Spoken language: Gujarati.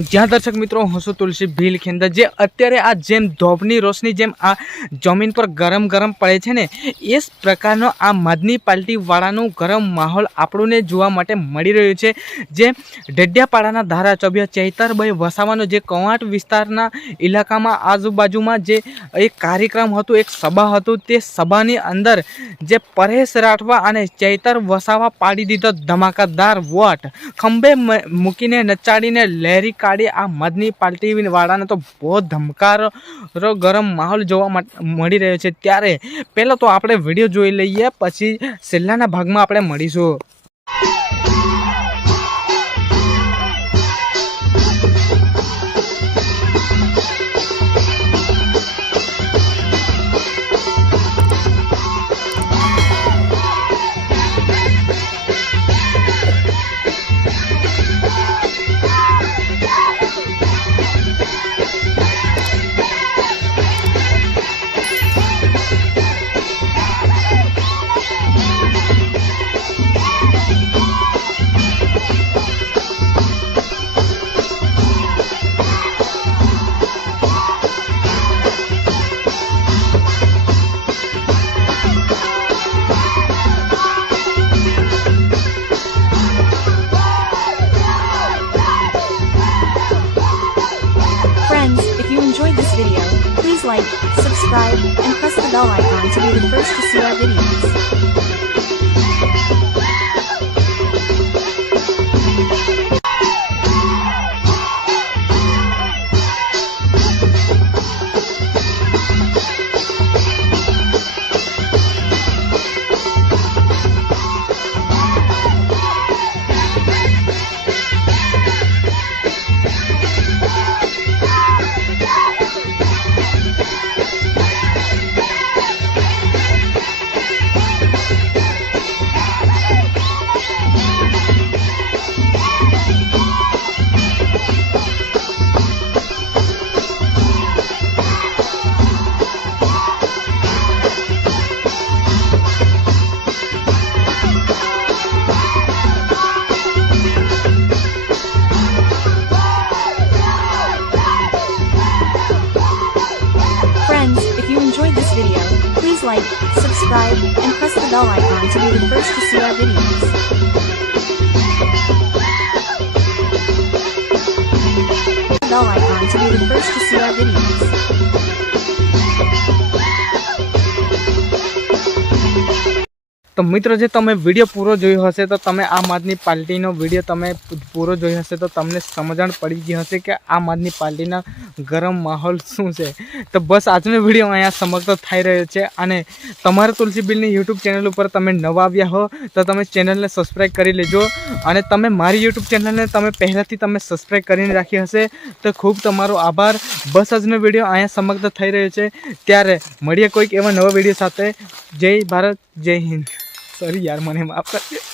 જ્યાં દર્શક મિત્રો હું છું તુલસી ભીલ ખેંદર જે અત્યારે આ જેમ ધોપની રોશની જેમ આ જમીન પર ગરમ ગરમ પડે છે ને એ જ પ્રકારનો આ મદની પાર્ટીવાળાનું ગરમ માહોલ આપણને જોવા માટે મળી રહ્યો છે। જે ડેડિયાપાડાના ધારાસભ્ય ચૈતરભાઈ વસાવાનો જે કવાંટ વિસ્તારના ઇલાકામાં આજુબાજુમાં જે એક કાર્યક્રમ હતો, એક સભા હતું, તે સભાની અંદર જે પરેશ રાઠવા અને ચૈતર વસાવા પાડી દીધો ધમાકાદાર વોટ, ખંભે મૂકીને નચાડીને લહેરી કાઢી આ મદની પાર્ટીવાળાને તો બહુ ધમકારો ગરમ માહોલ જોવા મળી રહ્યો છે। ત્યારે પહેલાં તો આપણે વિડીયો જોઈ લઈએ, પછી છેલ્લાના ભાગમાં આપણે મળીશું। If you enjoyed this video, please like, subscribe, and press the bell icon to be the first to see our videos. If you enjoyed this video, please like, subscribe, and press the bell icon to be the first to see our videos. Bell icon to be the first to see our videos. તો મિત્રો જે તમે વિડીયો પૂરો જોયો હશે તો તમે આમ આદમી પાર્ટીનો વિડીયો તમે પૂરો જોયો હશે તો તમને સમજણ પડી ગઈ હશે કે આમ આદમી પાર્ટીના ગરમ માહોલ શું છે। તો બસ આજનો વિડીયો અહીંયા સમાપ્ત થઈ રહ્યો છે અને તમારે તુલસી ભીલની યુટ્યુબ ચેનલ ઉપર તમે નવા આવ્યા હો તો તમે ચેનલને સબસ્ક્રાઈબ કરી લેજો અને તમે મારી યુટ્યુબ ચેનલને તમે પહેલાંથી તમે સબસ્ક્રાઈબ કરીને રાખી હશે તો ખૂબ તમારો આભાર। બસ આજનો વિડીયો અહીંયા સમાપ્ત થઈ રહ્યો છે, ત્યારે મળીએ કોઈક એવા નવા વિડીયો સાથે। જય ભારત, જય હિન્દ। सॉरी यार, मैंने माफ कर दिया।